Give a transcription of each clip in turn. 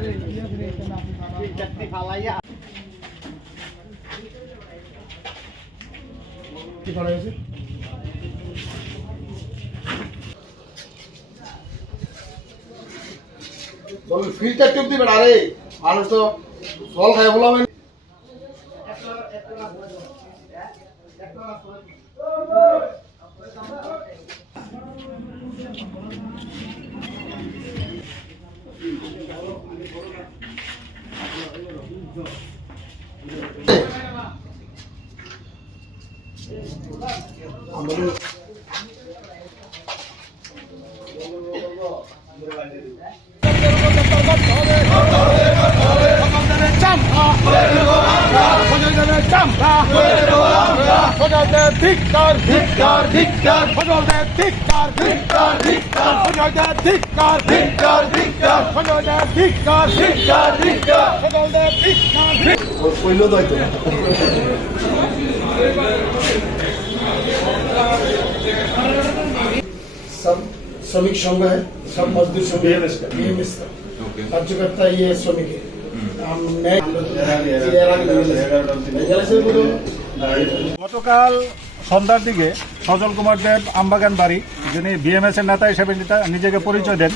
কি করা হয়েছে? ফিল্টার টিউব দিবেন। আরে মানুষ তো ফল খায় বললাম। सब श्रमिक संघ है, सब मजदूर संघ है, बीएमएस का कार्यकर्ता ये श्रमिक है। গতকাল সন্ধ্যার দিকে সজল কুমার দেব আমবাগান বাড়ি, যিনি বিএমএস এর নেতা হিসেবে নিজেকে পরিচয় দেন,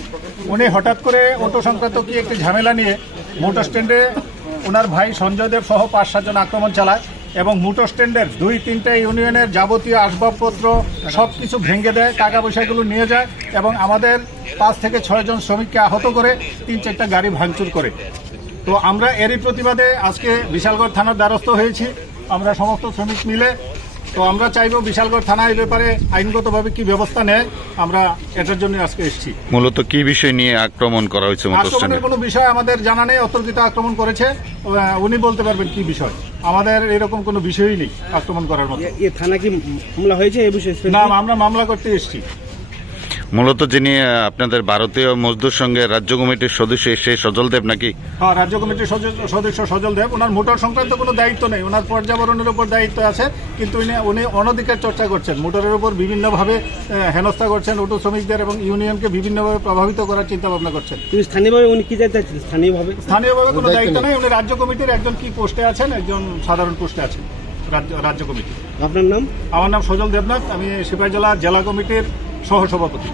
উনি হঠাৎ করে অটো সংক্রান্ত কি একটি ঝামেলা নিয়ে মোটর স্ট্যান্ডে ওনার ভাই সঞ্জয় দেব সহ 5-7 জন আক্রমণ চালায় এবং মোটর স্ট্যান্ডের 2-3টা ইউনিয়নের যাবতীয় আসবাবপত্র সবকিছু ভেঙে দেয়, টাকা পয়সাগুলো নিয়ে যায় এবং আমাদের 5 থেকে 6 জন শ্রমিককে আহত করে 3-4টা গাড়ি ভাঙচুর করে। তো আমরা এরই প্রতিবাদে আজকে বিশালগড় থানার দ্বারস্থ হয়েছি, আমরা সমস্ত শ্রমিক মিলে। তো আমরা চাইবো বিশালগড় থানা এই ব্যাপারে আইনগতভাবে কি ব্যবস্থা নেয়, আমরা এটার জন্য আজকে এসেছি। মূলত কি বিষয় নিয়ে আক্রমণ করা হয়েছে? আক্রমণের কোনো বিষয় আমাদের জানা নেই। অতর্কিত আক্রমণ করেছে, উনি বলতে পারবেন কি বিষয়। আমাদের এরকম কোনো বিষয়ই নেই আক্রমণ করার মতো। থানা কি মামলা হয়েছে এই বিষয়ে? না, আমরা মামলা করতে এসেছি। মূলত যিনি আপনাদের ভারতীয় মজদুর সংঘের রাজ্য কমিটির সদস্য সেই সজল দেব নাকি? হ্যাঁ, রাজ্য কমিটির সদস্য সজল দেব। ওনার মোটর সংক্রান্ত কোনো দায়িত্ব নেই, ওনার পর্যাবরণের উপর দায়িত্ব আছে, কিন্তু উনি অনধিকার চর্চা করছেন, মোটরের উপর বিভিন্নভাবে হেনস্থা করছেন, অটো শ্রমিকদের এবং ইউনিয়নকে বিভিন্নভাবে প্রভাবিত করার চিন্তা ভাবনা করছেন। স্থানীয়ভাবে উনি কি দায়িত্ব আছেন? স্থানীয়ভাবে কোনো দায়িত্ব নেই, উনি রাজ্য কমিটির একজন কি পোস্টে আছেন, একজন সাধারণ পোস্টে আছেন রাজ্য কমিটি। আপনার নাম? আমার নাম সজল দেবনাথ, আমি সিপাহীজলা জেলা কমিটির সহসভাপতি।